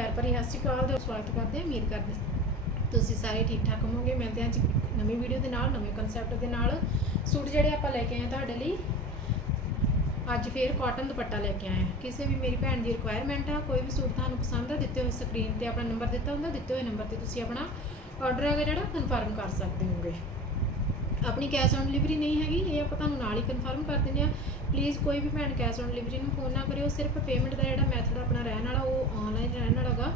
ਪਿਆਰ ਭਰੀ ਸਤਿ ਸ਼੍ਰੀ ਅਕਾਲ ਦਾ ਸਵਾਗਤ ਕਰਦੇ ਆਂ ਉਮੀਦ ਕਰਦੇ ਤੁਸੀਂ ਸਾਰੇ ਠੀਕ ਠਾਕ ਹੋਵੋਗੇ ਮਿਲਦੇ ਹਾਂ ਅੱਜ ਨਵੀਂ ਵੀਡੀਓ ਦੇ ਨਾਲ ਨਵੇਂ ਕਨਸੈਪਟ ਦੇ ਨਾਲ ਸੂਟ ਜਿਹੜੇ ਆਪਾਂ ਲੈ ਕੇ ਆਏ ਤੁਹਾਡੇ ਲਈ ਅੱਜ ਫੇਰ ਕਾਟਨ ਦੁਪੱਟਾ ਲੈ ਕੇ ਆ ਕਿਸੇ ਵੀ ਮੇਰੀ ਭੈਣ ਦੀ ਰਿਕੁਆਇਰਮੈਂਟ ਆ ਕੋਈ ਵੀ ਸੂਟ ਤੁਹਾਨੂੰ ਪਸੰਦ ਆ ਦਿੱਤੇ ਹੋਏ ਸਕਰੀਨ ਤੇ ਆਪਣਾ ਨੰਬਰ ਦਿੱਤਾ ਹੁੰਦਾ ਦਿੱਤੇ ਹੋਏ ਨੰਬਰ ਤੇ ਤੁਸੀਂ ਆਪਣਾ ਆਰਡਰ ਹੈਗਾ ਜਿਹੜਾ ਕਨਫਰਮ ਕਰ ਸਕਦੇ ਹੋਗੇ ਆਪਣੀ ਕੈਸ਼ ਔਨ ਡਿਲੀਵਰੀ ਨਹੀਂ ਹੈਗੀ ਇਹ ਆਪਾਂ ਤੁਹਾਨੂੰ ਨਾਲ ਹੀ ਕਨਫਰਮ ਕਰ ਦਿੰਦੇ ਆ ਪਲੀਜ਼ ਕੋਈ ਵੀ ਭੈਣ ਕੈਸ਼ ਔਨ ਡਿਲੀਵਰੀ ਨੂੰ ਫੋਨ ਨਾ ਕਰਿਓ ਸਿਰਫ ਪੇਮੈਂਟ ਦਾ ਜਿਹੜਾ ਮੈਥਡ ਆਪਣਾ ਰਹਿਣ ਵਾਲਾ ਉਹ ਆਨਲਾਈਨ ਰਹਿਣ ਵਾਲਾਗਾ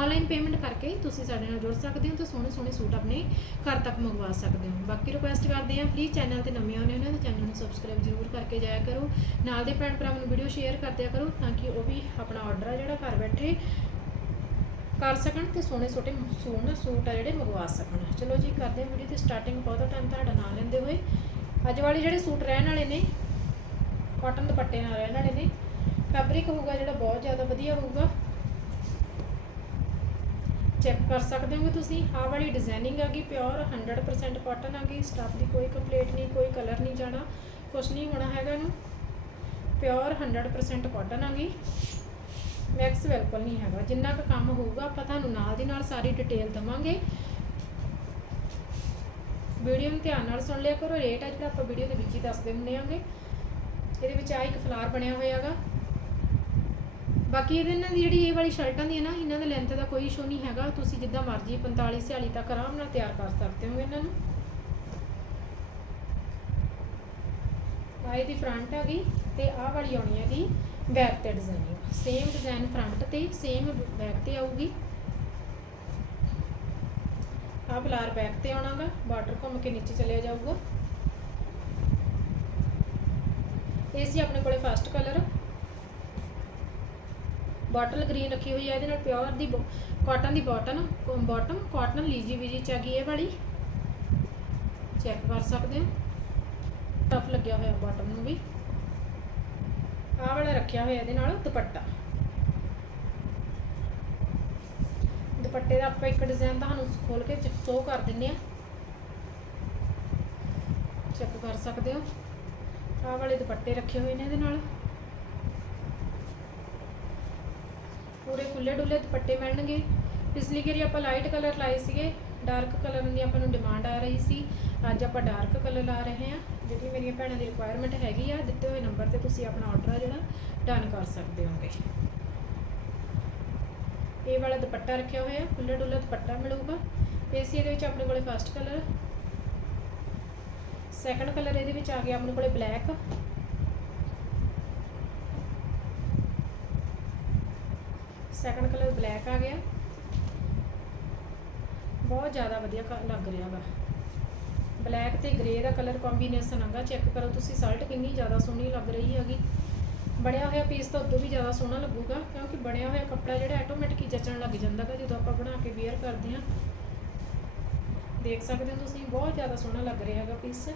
ਆਨਲਾਈਨ ਪੇਮੈਂਟ ਕਰਕੇ ਤੁਸੀਂ ਸਾਡੇ ਨਾਲ ਜੁੜ ਸਕਦੇ ਹੋ ਤੇ ਸੋਹਣੇ ਸੋਹਣੇ ਸੂਟ ਆਪਣੇ ਘਰ ਤੱਕ ਮੰਗਵਾ ਸਕਦੇ ਹੋ ਬਾਕੀ ਰਿਕੁਐਸਟ ਕਰਦੇ ਆ ਪਲੀਜ਼ ਚੈਨਲ ਤੇ ਨਵੇਂ ਆਉਣੇ ਉਹਨਾਂ ਦੇ ਚੈਨਲ ਨੂੰ ਸਬਸਕ੍ਰਾਈਬ ਜ਼ਰੂਰ ਕਰਕੇ ਜਾਇਆ ਕਰੋ ਨਾਲ ਦੇ ਭੈਣ ਭਰਾਵਾਂ ਨੂੰ ਵੀਡੀਓ ਸ਼ੇਅਰ ਕਰਦਿਆ ਕਰੋ ਤਾਂ ਕਿ ਉਹ ਵੀ ਆਪਣਾ ਆਰਡਰ ਆ ਜਿਹੜਾ ਘਰ ਬੈਠੇ ਕਰ ਸਕਣ ਤੇ ਸੋਹਣੇ ਛੋਟੇ ਸੋਹਣੇ ਸੂਟ ਆ ਜਿਹੜੇ ਮੰਗਵਾ ਸਕਣ ਚਲੋ ਜੀ ਕਰਦੇ ਹਾਂ ਵੀਡੀਓ ਦੀ ਸਟਾਰਟਿੰਗ ਬਹੁਤ ਟਾਈਮ ਤੁਹਾਡਾ ਨਾਲ ਲੈਂਦੇ ਹੋਏ ਅੱਜ ਵਾਲੇ ਜਿਹੜੇ ਸੂਟ ਰਹਿਣ ਵਾਲੇ ਨੇ ਕਾਟਨ ਦੁਪੱਟੇ ਨਾਲ ਰਹਿਣ ਵਾਲੇ ਨੇ ਫੈਬਰਿਕ ਹੋਊਗਾ ਜਿਹੜਾ ਬਹੁਤ ਜ਼ਿਆਦਾ ਵਧੀਆ ਹੋਊਗਾ ਚੈੱਕ ਕਰ ਸਕਦੇ ਹੋ ਤੁਸੀਂ ਆਹ ਵਾਲੀ ਡਿਜ਼ਾਈਨਿੰਗ ਆ ਗਈ ਪਿਓਰ 100% ਕਾਟਨ ਆ ਗਈ ਸਟਾਫ ਦੀ ਕੋਈ ਕੰਪਲੀਟ ਨਹੀਂ ਕੋਈ ਕਲਰ ਨਹੀਂ ਜਾਣਾ ਕੁਝ ਨਹੀਂ ਹੋਣਾ ਹੈਗਾ ਇਹਨੂੰ ਪਿਓਰ 100% ਕਾਟਨ ਆ ਗਈ ਮੈਕਸ ਬਿਲਕੁਲ ਨਹੀਂ ਹੈਗਾ ਜਿੰਨਾ ਕੁ ਕੰਮ ਹੋਊਗਾ ਆਪਾਂ ਤੁਹਾਨੂੰ ਨਾਲ ਦੀ ਨਾਲ ਸਾਰੀ ਡਿਟੇਲ ਦਵਾਂਗੇ ਵੀਡੀਓ ਨੂੰ ਧਿਆਨ ਨਾਲ ਸੁਣ ਲਿਆ ਕਰੋ ਰੇਟ ਆ ਜਿਹੜਾ ਆਪਾਂ ਵੀਡੀਓ ਦੇ ਵਿੱਚ ਹੀ ਦੱਸ ਦਿੰਨੇ ਆਂਗੇ ਇਹਦੇ ਵਿੱਚ ਆ ਇੱਕ ਫਲਾਰ ਬਣਿਆ ਹੋਇਆ ਹੈਗਾ ਬਾਕੀ ਇਹਦੇ ਨਾਲ ਜਿਹੜੀ ਇਹ ਵਾਲੀ ਸ਼ਰਟਾਂ ਦੀ ਹੈ ਨਾ ਇਹਨਾਂ ਦੇ ਲੈਂਥ ਦਾ ਕੋਈ ਇਸ਼ੂ ਨਹੀਂ ਹੈਗਾ ਤੁਸੀਂ ਜਿੱਦਾਂ ਮਰਜ਼ੀ 45 46 ਤੱਕ ਆਰਾਮ ਨਾਲ ਤਿਆਰ ਕਰ ਸਕਦੇ ਹੋ ਇਹਨਾਂ ਨੂੰ ਆਏ ਦੀ ਫਰੰਟ ਗਈ ਤੇ ਆਹ ਵਾਲੀ ਆਉਣੀ ਹੈਗੀ ਬੈਕ ਤੇ ਡਿਜ਼ਾਈਨ ਸੇਮ ਡਿਜ਼ਾਈਨ ਫਰੰਟ ਤੇ ਸੇਮ ਬੈਕ ਤੇ ਆਊਗੀ ਆ ਬਲਾਰ ਬੈਕ ਤੇ ਆਉਣਾਗਾ ਬਾਰਡਰ ਘੁੰਮ ਕੇ ਨੀਚੇ ਚਲੇ ਜਾਊਗਾ ਇਹ ਸੀ ਆਪਣੇ ਕੋਲੇ ਫਸਟ ਕਲਰ ਬੋਟਲ ਗ੍ਰੀਨ ਰੱਖੀ ਹੋਈ ਹੈ ਇਹਦੇ ਨਾਲ ਪਿਓਰ ਦੀ ਕਾਟਨ ਦੀ ਬਾਟਮ ਬਾਟਮ ਕਾਟਨ ਲੀਜੀ ਵੀਜੀ ਚਾਗੀ ਇਹ ਵਾਲੀ ਚੈੱਕ ਕਰ ਸਕਦੇ ਹੋ ਟਫ ਲੱਗਿਆ ਹੋਇਆ ਬਾਟਮ ਨੂੰ ਵੀ ਆਹ ਵਾਲਾ ਰੱਖਿਆ ਹੋਇਆ ਇਹਦੇ ਨਾਲ ਦੁਪੱਟਾ ਦੁਪੱਟੇ ਦਾ ਆਪਾਂ ਇੱਕ ਡਿਜ਼ਾਈਨ ਤੁਹਾਨੂੰ ਖੋਲ ਕੇ ਸ਼ੋ ਕਰ ਦਿੰਨੇ ਆ ਚੈੱਕ ਕਰ ਸਕਦੇ ਹੋ ਆਹ ਵਾਲੇ ਦੁਪੱਟੇ ਰੱਖੇ ਹੋਏ ਨੇ ਇਹਦੇ ਨਾਲ ਪੂਰੇ ਖੁੱਲੇ ਡੁੱਲੇ ਦੁਪੱਟੇ ਮਿਲਣਗੇ ਪਿਛਲੀ ਕਿਰੀ ਆਪਾਂ ਲਾਈਟ ਕਲਰ ਲਾਏ ਸੀਗੇ ਡਾਰਕ ਕਲਰ ਦੀ ਆਪਾਂ ਨੂੰ ਡਿਮਾਂਡ ਆ ਰਹੀ ਸੀ ਅੱਜ ਆਪਾਂ ਡਾਰਕ ਕਲਰ ਲਾ ਰਹੇ ਹਾਂ ਜਿਹੜੀ ਮੇਰੀਆਂ ਭੈਣਾਂ ਦੀ ਰਿਕੁਆਇਰਮੈਂਟ ਹੈਗੀ ਆ ਦਿੱਤੇ ਹੋਏ ਨੰਬਰ ਤੇ ਤੁਸੀਂ ਆਪਣਾ ਆਰਡਰ ਆ ਜਿਹੜਾ ਡਨ ਕਰ ਸਕਦੇ ਹੋਗੇ ਇਹ ਵਾਲਾ ਦੁਪੱਟਾ ਰੱਖਿਆ ਹੋਇਆ ਫੁੱਲੇ ਡੁੱਲੇ ਦੁਪੱਟਾ ਮਿਲੂਗਾ ਏਸੀ ਦੇ ਵਿੱਚ ਆਪਣੇ ਕੋਲੇ ਫਸਟ ਕਲਰ ਸੈਕੰਡ ਕਲਰ ਇਹਦੇ ਵਿੱਚ ਆ ਗਿਆ ਆਪਣੇ ਕੋਲੇ ਬਲੈਕ ਸੈਕੰਡ ਕਲਰ ਬਲੈਕ ਆ ਗਿਆ ਬਹੁਤ ਜ਼ਿਆਦਾ ਵਧੀਆ ਲੱਗ ਰਿਹਾ ਵਾ ਬਲੈਕ ਤੇ ਗ੍ਰੇ ਦਾ ਕਲਰ ਕੰਬੀਨੇਸ਼ਨ ਹੈਗਾ ਚੈੱਕ ਕਰੋ ਤੁਸੀਂ ਸਲਟ ਕਿੰਨੀ ਜ਼ਿਆਦਾ ਸੋਹਣੀ ਲੱਗ ਰਹੀ ਹੈਗੀ ਬਣਿਆ ਹੋਇਆ ਪੀਸ ਤਾਂ ਉਦੋਂ ਵੀ ਜ਼ਿਆਦਾ ਸੋਹਣਾ ਲੱਗੂਗਾ ਕਿਉਂਕਿ ਬਣਿਆ ਹੋਇਆ ਕੱਪੜਾ ਜਿਹੜਾ ਆਟੋਮੈਟਿਕ ਹੀ ਜਚਣ ਲੱਗ ਜਾਂਦਾ ਹੈ ਜਦੋਂ ਆਪਾਂ ਬਣਾ ਕੇ ਵੇਅਰ ਕਰਦੇ ਹਾਂ ਦੇਖ ਸਕਦੇ ਹੋ ਤੁਸੀਂ ਬਹੁਤ ਜ਼ਿਆਦਾ ਸੋਹਣਾ ਲੱਗ ਰਿਹਾ ਹੈਗਾ ਪੀਸ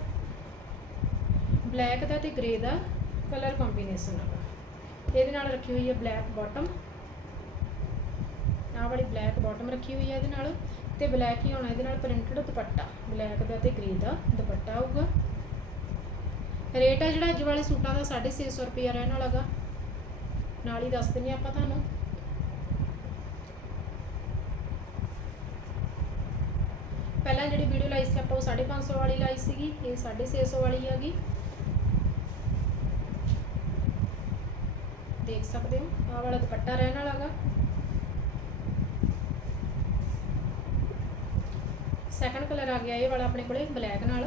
ਬਲੈਕ ਦਾ ਤੇ ਗ੍ਰੇ ਦਾ ਕਲਰ ਕੰਬੀਨੇਸ਼ਨ ਹੈਗਾ ਇਹਦੇ ਨਾਲ ਰੱਖੀ ਹੋਈ ਹੈ ਬਲੈਕ ਬਾਟਮ ਆਹ ਵਾਲੀ ਬਲੈਕ ਬਾਟਮ ਰੱਖੀ ਹੋਈ ਹੈ ਇਹਦੇ ਨਾਲ ਤੇ ਬਲੈਕ ਹੀ ਹੋਣਾ ਇਹਦੇ ਨਾਲ ਪ੍ਰਿੰਟਡ ਦੁਪੱਟਾ ਬਲੈਕ ਦਾ ਤੇ ਗ੍ਰੇ ਦਾ ਦੁਪੱਟਾ ਆਊਗਾ ਰੇਟ ਆ ਜਿਹੜਾ ਅੱਜ ਵਾਲੇ ਸੂਟਾਂ ਦਾ 650 ਰੁਪਏ ਰਹਿਣ ਵਾਲਾਗਾ ਨਾਲ ਹੀ ਦੱਸ ਦਿੰਨੇ ਆਪਾਂ ਤੁਹਾਨੂੰ ਪਹਿਲਾਂ ਜਿਹੜੀ ਵੀਡੀਓ ਲਾਈ ਸੀ ਆਪਾਂ ਉਹ 550 ਵਾਲੀ ਲਾਈ ਸੀਗੀ ਇਹ 650 ਵਾਲੀ ਆਗੀ ਦੇਖ ਸਕਦੇ ਹੋ ਆਹ ਵਾਲਾ ਦੁਪੱਟਾ ਰਹਿਣ ਵਾਲਾਗਾ ਸੈਕੰਡ ਕਲਰ ਆ ਗਿਆ ਇਹ ਵਾਲਾ ਆਪਣੇ ਕੋਲੇ ਬਲੈਕ ਨਾਲ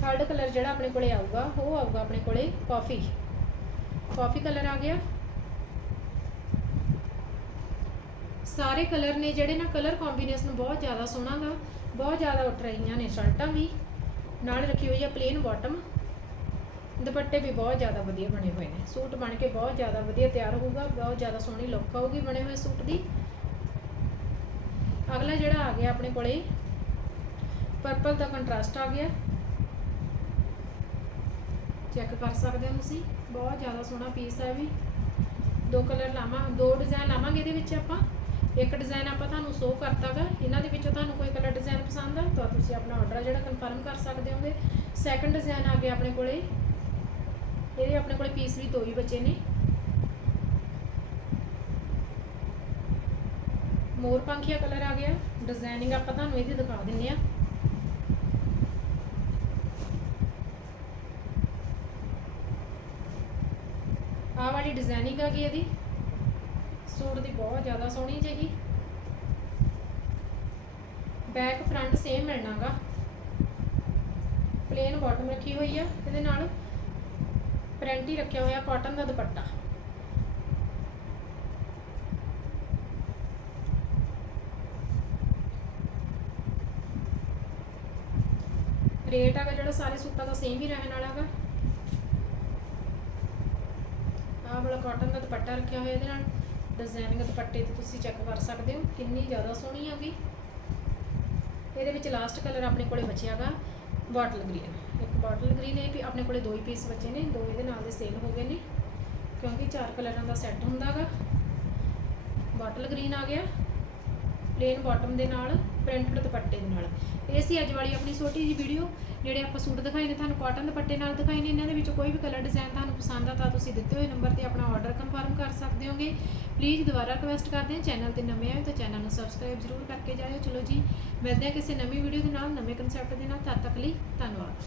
ਥਰਡ ਕਲਰ ਜਿਹੜਾ ਆਪਣੇ ਕੋਲੇ ਆਊਗਾ ਉਹ ਆਊਗਾ ਆਪਣੇ ਕੋਲੇ ਕਾਫੀ ਕਾਫੀ ਕਲਰ ਆ ਗਿਆ ਸਾਰੇ ਕਲਰ ਨੇ ਜਿਹੜੇ ਨਾ ਕਲਰ ਕੰਬੀਨੇਸ਼ਨ ਬਹੁਤ ਜ਼ਿਆਦਾ ਸੋਹਣਾਗਾ ਬਹੁਤ ਜ਼ਿਆਦਾ ਉੱਠ ਰਹੀਆਂ ਨੇ ਸ਼ਰਟਾਂ ਵੀ ਨਾਲ ਰੱਖੀ ਹੋਈ ਆ ਪਲੇਨ ਬਾਟਮ ਦੁਪੱਟੇ ਵੀ ਬਹੁਤ ਜ਼ਿਆਦਾ ਵਧੀਆ ਬਣੇ ਹੋਏ ਨੇ ਸੂਟ ਬਣ ਕੇ ਬਹੁਤ ਜ਼ਿਆਦਾ ਵਧੀਆ ਤਿਆਰ ਹੋਊਗਾ ਬਹੁਤ ਜ਼ਿਆਦਾ ਸੋਹਣੀ ਲੁੱਕ ਆਊਗੀ ਬਣੇ ਹੋਏ ਸੂਟ ਦੀ ਅਗਲਾ ਜਿਹੜਾ ਆ ਗਿਆ ਆਪਣੇ ਕੋਲੇ ਪਰਪਲ ਦਾ ਕੰਟਰਾਸਟ ਆ ਗਿਆ ਚੈੱਕ ਕਰ ਸਕਦੇ ਹੋ ਤੁਸੀਂ ਬਹੁਤ ਜ਼ਿਆਦਾ ਸੋਹਣਾ ਪੀਸ ਹੈ ਵੀ ਦੋ ਕਲਰ ਲਾਵਾਂ ਦੋ ਡਿਜ਼ਾਈਨ ਲਾਵਾਂਗੇ ਇਹਦੇ ਵਿੱਚ ਆਪਾਂ ਇੱਕ ਡਿਜ਼ਾਈਨ ਆਪਾਂ ਤੁਹਾਨੂੰ ਸ਼ੋਅ ਕਰਤਾਗਾ ਇਹਨਾਂ ਦੇ ਵਿੱਚੋਂ ਤੁਹਾਨੂੰ ਕੋਈ ਕਲਰ ਡਿਜ਼ਾਈਨ ਪਸੰਦ ਆ ਤਾਂ ਤੁਸੀਂ ਆਪਣਾ ਆਰਡਰ ਜਿਹੜਾ ਕਨਫਰਮ ਕਰ ਸਕਦੇ ਹੋਗੇ ਸੈਕੰਡ ਡਿਜ਼ਾਈਨ ਆ ਗਿਆ ਆਪਣੇ ਕੋਲੇ ਇਹਦੇ ਆਪਣੇ ਕੋਲੇ ਪੀਸ ਵੀ ਦੋ ਹੀ ਬਚੇ ਨੇ ਮੋਰ ਪੰਖੀਆ ਕਲਰ ਆ ਗਿਆ ਡਿਜ਼ਾਈਨਿੰਗ ਆਪਾਂ ਤੁਹਾਨੂੰ ਇਹਦੀ ਦਿਖਾ ਦਿੰਨੇ ਆ ਆ ਵਾਲੀ ਡਿਜ਼ਾਈਨਿੰਗ ਆ ਗਈ ਇਹਦੀ ਸੂਟ ਦੀ ਬਹੁਤ ਜ਼ਿਆਦਾ ਸੋਹਣੀ ਜਿਹੀ ਬੈਕ ਫਰੰਟ ਸੇਮ ਮਿਲਣਾਗਾ ਪਲੇਨ ਬਾਟਮ ਰੱਖੀ ਹੋਈ ਆ ਇਹਦੇ ਨਾਲ ਪ੍ਰਿੰਟੀ ਹੀ ਰੱਖਿਆ ਹੋਇਆ ਕਾਟਨ ਦਾ ਦੁਪੱਟਾ ਰੇਟ ਆਗਾ ਜਿਹੜਾ ਸਾਰੇ ਸੂਟਾਂ ਦਾ ਸੇਮ ਹੀ ਰਹਿਣ ਵਾਲਾਗਾ ਆਹ ਵਾਲਾ ਕਾਟਨ ਦਾ ਦੁਪੱਟਾ ਰੱਖਿਆ ਹੋਇਆ ਇਹਦੇ ਨਾਲ ਡਿਜ਼ਾਈਨਿੰਗ ਦੁਪੱਟੇ ਤੇ ਤੁਸੀਂ ਚੈੱਕ ਕਰ ਸਕਦੇ ਹੋ ਕਿੰਨੀ ਜ਼ਿਆਦਾ ਸੋਹਣੀ ਆ ਗਈ ਇਹਦੇ ਵਿੱਚ ਲਾਸਟ ਕਲਰ ਆਪਣੇ ਕੋਲੇ ਬਚਿਆਗਾ ਬਾਟਲ ਗ੍ਰੀਨ ਇੱਕ ਬਾਟਲ ਗ੍ਰੀਨ ਹੈ ਵੀ ਆਪਣੇ ਕੋਲੇ ਦੋ ਹੀ ਪੀਸ ਬਚੇ ਨੇ ਦੋ ਇਹਦੇ ਨਾਲ ਦੇ ਸੇਲ ਹੋ ਗਏ ਨੇ ਕਿਉਂਕਿ ਚਾਰ ਕਲਰਾਂ ਦਾ ਸੈੱਟ ਹੁੰਦਾਗਾ ਬਾਟਲ ਗ੍ਰੀਨ ਆ ਗਿਆ ਪਲੇਨ ਬਾਟਮ ਦੇ ਨਾਲ ਪ੍ਰਿੰਟਡ ਦੁਪੱਟੇ ਦੇ ਨਾਲ ਇਹ ਸੀ ਅੱਜ ਵਾਲੀ ਆਪਣੀ ਛੋਟੀ ਜੀ ਵੀਡੀਓ ਜਿਹੜੇ ਆਪਾਂ ਸੂਟ ਦਿਖਾਏ ਨੇ ਤੁਹਾਨੂੰ ਕਾਟਨ ਦੁਪੱਟੇ ਨਾਲ ਦਿਖਾਏ ਨੇ ਇਹਨਾਂ ਦੇ ਵਿੱਚ ਕੋਈ ਵੀ ਕਲਰ ਡਿਜ਼ਾਈਨ ਤੁਹਾਨੂੰ ਪਸੰਦ ਆ ਤਾਂ ਤੁਸੀਂ ਦਿੱਤੇ ਹੋਏ ਨੰਬਰ ਤੇ ਆਪਣਾ ਆਰਡਰ ਕਨਫਰਮ ਕਰ ਸਕਦੇ ਹੋਗੇ ਪਲੀਜ਼ ਦੁਬਾਰਾ ਰਿਕਵੈਸਟ ਕਰਦੇ ਹਾਂ ਚੈਨਲ ਤੇ ਨਵੇਂ ਆਏ ਤਾਂ ਚੈਨਲ ਨੂੰ ਸਬਸਕ੍ਰਾਈਬ ਜ਼ਰੂਰ ਕਰਕੇ ਜਾਇਓ ਚਲੋ ਜੀ ਮਿਲਦੇ ਹਾਂ ਕਿਸੇ ਨਵੀਂ ਵੀਡੀਓ ਦੇ ਨਾਲ ਨਵੇਂ ਕਨਸੈਪਟ ਦੇ ਨਾਲ ਤਦ ਤੱਕ ਲਈ ਧੰਨਵਾਦ